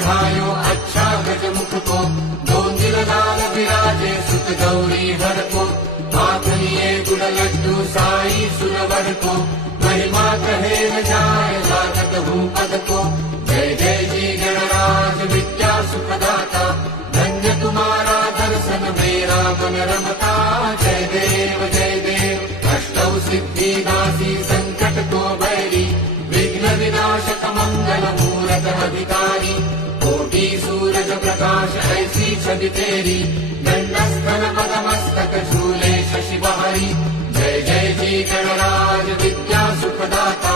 चढ़ायो अच्छा गजमुख को, दो दिल लाल विराजे सुत गौरी हर को, हाथ लिए गुड़ लड्डू साई सुरवर को, महिमा कहे न जाए लागत हूँ पद को। जय जय जी गणराज विद्या सुखदाता, धन्य तुम्हारा दर्शन मेरा मन रमता। जय देव अष्टौ सिद्धि दासी संकट को बैरी, विघ्न विनाशक मंगल मूरत अधिकारी। कोटि सूरज प्रकाश ऐसी छवि तेरी, दंडस्थल पदमस्तक झूले शशि बहारी। जय जय जी गणराज विद्या सुखदाता,